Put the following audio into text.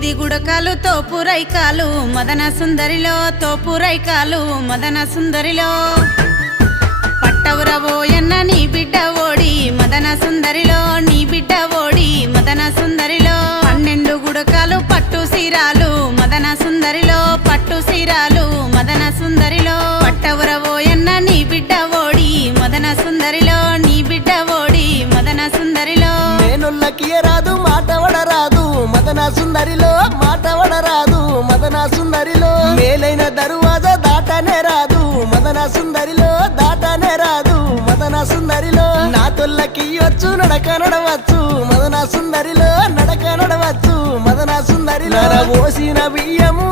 8 గుడకాలు తోపురైకాలు మదన సుందరిలో తోపురైకాలు మదన సుందరిలో పట్టవురవోయన్న నీ బిడ్డ ఓడి మదన సుందరిలో నీ బిడ్డ ఓడి మదన సుందరిలో 12 గుడకాలు పట్టు సీరాలు మదన సుందరిలో పట్టు సీరాలు మదన సుందరిలో పట్టవురవోయన్న నీ బిడ్డ ఓడి మదన సుందరిలో నీ బిడ్డ ఓడి మదన సుందరిలో నేనుల్లకి రాదు మాటవడరాదు మదన సుందరిలో మాటవడరాదు మదన సుందరిలో మేలైన దరువాజా దాటనే రాదు మదన సుందరిలో దాటనే రాదు మదన సుందరిలో నా తొల్లకి వచ్చు నడక నడవచ్చు మదన సుందరిలో నడక నడవచ్చు మదన సుందరిలో పోసిన బియ్యము